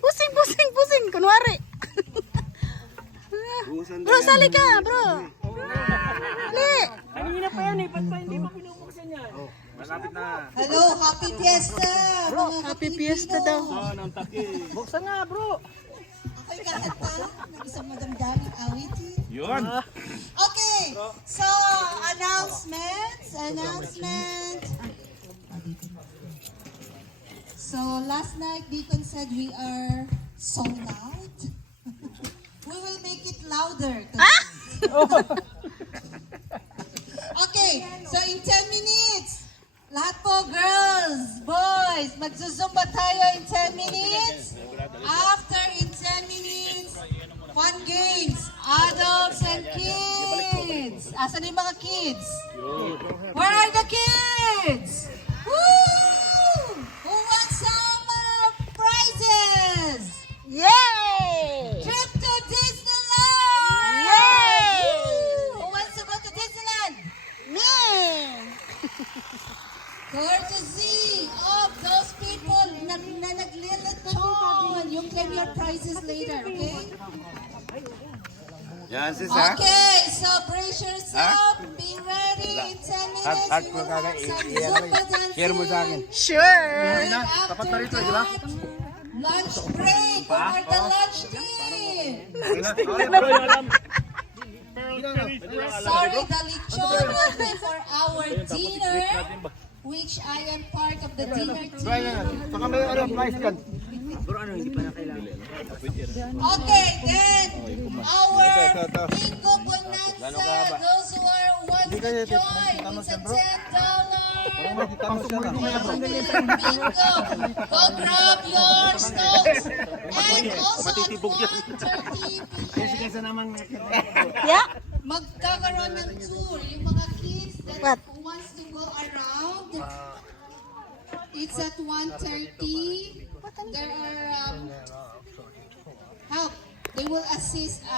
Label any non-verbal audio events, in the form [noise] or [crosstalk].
Pusing, pusing, pusing. Kunwari. bro, sali ka, bro. Sali. Kanina pa yan eh, ba't pa hindi mo pinupuksan yan? Hello, happy fiesta! Bro, mga happy Pilipino. fiesta daw. Buksan nga bro! Ako'y kakanta ng isang madamdaming awitin. Yun. Okay, so announcements, announcement. So last night, Deacon said we are so loud. [laughs] we will make it louder. tonight. [laughs] okay, so in 10 minutes, lahat po girls, boys, magsusumba tayo in 10 minutes. After in 10 minutes, fun games, adults and kids. Asan yung mga kids? Where are the kids? Courtesy of those people na, na naglilitsyon. You claim your prizes later, okay? Yan sis ha. Okay, so brace yourself. Be ready in 10 minutes. At- at we will have some i- i- ano, Zumba dancing. share mo sa akin. Sure! And after that, lunch break. Are the lunch team? Sorry, the lechon will be for our dinner, which I am part of the dinner team. Baka may ano, price yan. Okay, then our bingo bonanza, those who are want to join, it's a ten dollar bingo. Go grab your stones and also at one thirty p.m. [laughs] Yeah? magkakaroon ng tour. Yung mga kids that What? wants to go around, it's at 1.30. There are um, help. They will assist us.